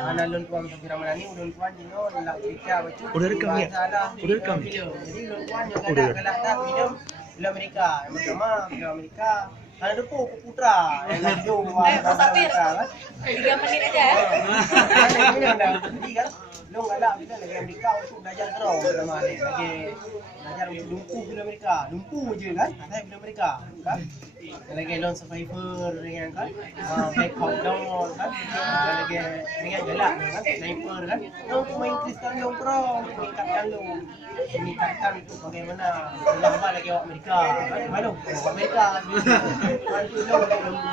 Analun kuan Ramadhan ni ulun kuan dino nak Amerika baca. Udah rekam ya? Udah rekam. Jadi ulun kuan yang galak tak minum film Amerika. Yang pertama film Amerika. Ada depu putra yang laju Musafir. kan. 3 menit aja ya. Jadi kan lu galak kita lagi Amerika untuk belajar terus drama ni. Lagi belajar lumpuh film Amerika. Lumpuh je kan. Saya film Amerika kan. Lagi Lone Survivor dengan kan. Black Hawk Down kan. Lagi dengan galak kan. Sniper kan. Lu main Kristen lu pro untuk meningkatkan itu bagaimana lama lagi awak Amerika kan. Malu Amerika.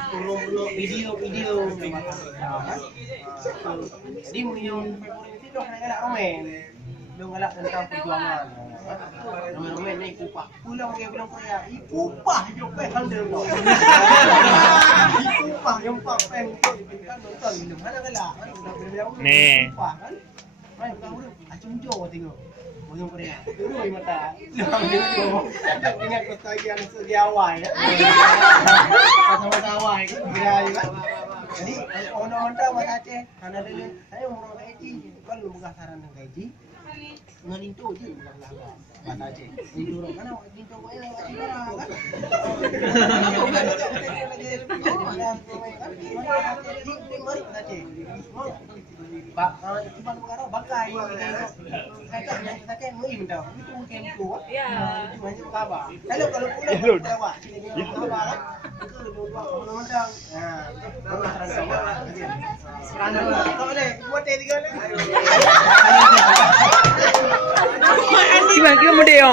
Turun video kan. Jadi yang favorit itu galak romen. Lu galak tentang perjuangan. Romen ni kupah. Pulang dia bilang Korea, kupah je hal dia. Kupah yang papen tu kan nonton film mana galak kan udah Ni. kupah kan. Mai kau dulu acunjo tengok. Orang Korea. Turun mata. Ingat kota yang sediawai ya. Sama-sama awai kan. Kira kan. Jadi orang mentah Mas Aceh, karena dia saya orang gaji, kan lu buka saran dengan gaji. Ngelintu je belakang Mas Aceh. Lintu orang mana lintu kau yang Aceh orang kan. Pak, cuma perkara bagai kakak Aceh mui mentah. Itu mungkin tu. Ya. Cuma itu kabar. Kalau pulang lewat sini kabar kan. Ke dua orang mentang. Nah, orang serang kau boleh buat tiga lagi. Gimana dia?